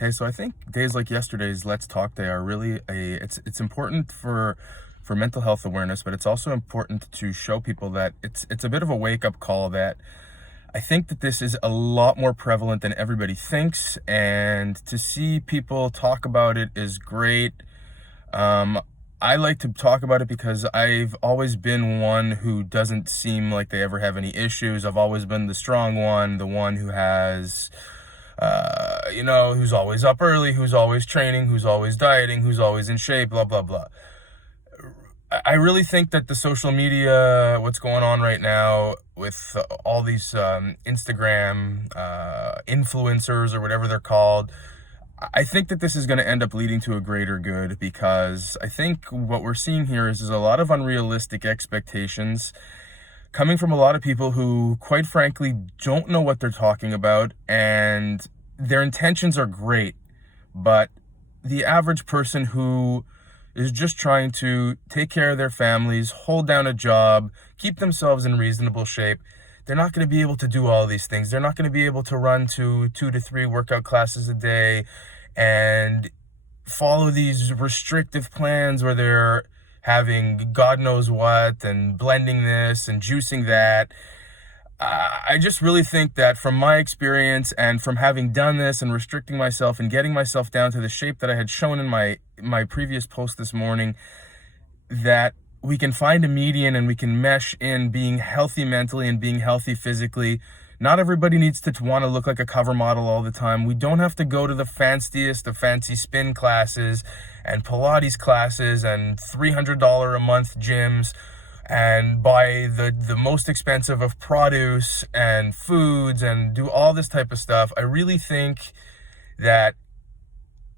Hey, so I think days like yesterday's Let's Talk Day are really it's important for mental health awareness, but it's also important to show people that it's a bit of a wake-up call that I think that this is a lot more prevalent than everybody thinks, and to see people talk about it is great. Um, I like to talk about it because I've always been one who doesn't seem like they ever have any issues. I've always been the strong one, the one who has who's always up early, who's always training, who's always dieting, who's always in shape, blah, blah, blah. I really think that the social media, what's going on right now with all these Instagram influencers or whatever they're called, I think that this is going to end up leading to a greater good, because I think what we're seeing here is a lot of unrealistic expectations coming from a lot of people who, quite frankly, don't know what they're talking about, and their intentions are great, but the average person who is just trying to take care of their families, hold down a job, keep themselves in reasonable shape, they're not going to be able to do all these things. They're not going to be able to run to 2 to 3 workout classes a day and follow these restrictive plans where they're having God knows what and blending this and juicing that. I just really think that from my experience and from having done this and restricting myself and getting myself down to the shape that I had shown in my previous post this morning, that we can find a median and we can mesh in being healthy mentally and being healthy physically. Not everybody needs to want to look like a cover model all the time. We don't have to go to the fanciest of fancy spin classes and Pilates classes and $300 a month gyms and buy the most expensive of produce and foods and do all this type of stuff. I really think that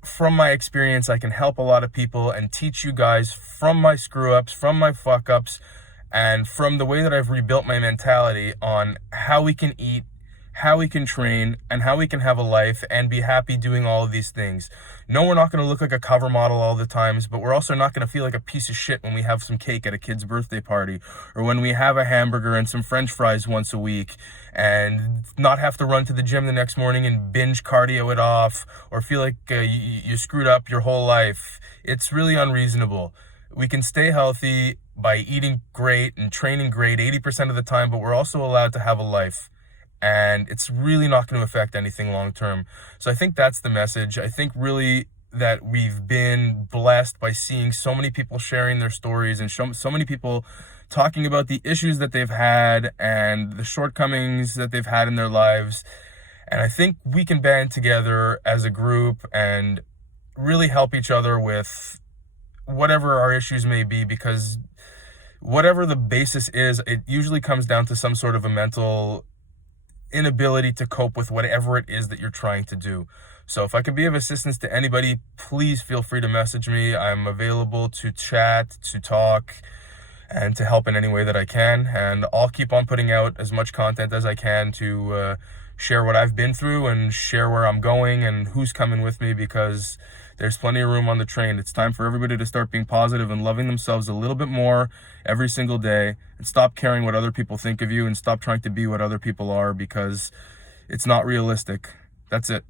from my experience, I can help a lot of people and teach you guys from my screw ups, from my fuck ups, and from the way that I've rebuilt my mentality on how we can eat, how we can train, and how we can have a life and be happy doing all of these things. No, we're not going to look like a cover model all the times, but we're also not going to feel like a piece of shit when we have some cake at a kid's birthday party, or when we have a hamburger and some french fries once a week, and not have to run to the gym the next morning and binge cardio it off, or feel like you screwed up your whole life. It's really unreasonable. We can stay healthy by eating great and training great 80% of the time, but we're also allowed to have a life. And it's really not going to affect anything long term. So I think that's the message. I think really that we've been blessed by seeing so many people sharing their stories and so many people talking about the issues that they've had and the shortcomings that they've had in their lives. And I think we can band together as a group and really help each other with whatever our issues may be, because whatever the basis is, it usually comes down to some sort of a mental inability to cope with whatever it is that you're trying to do. So if I can be of assistance to anybody, please feel free to message me. I'm available to chat, to talk, and to help in any way that I can. And I'll keep on putting out as much content as I can to share what I've been through and share where I'm going and who's coming with me, because there's plenty of room on the train. It's time for everybody to start being positive and loving themselves a little bit more every single day, and stop caring what other people think of you and stop trying to be what other people are, because it's not realistic. That's it.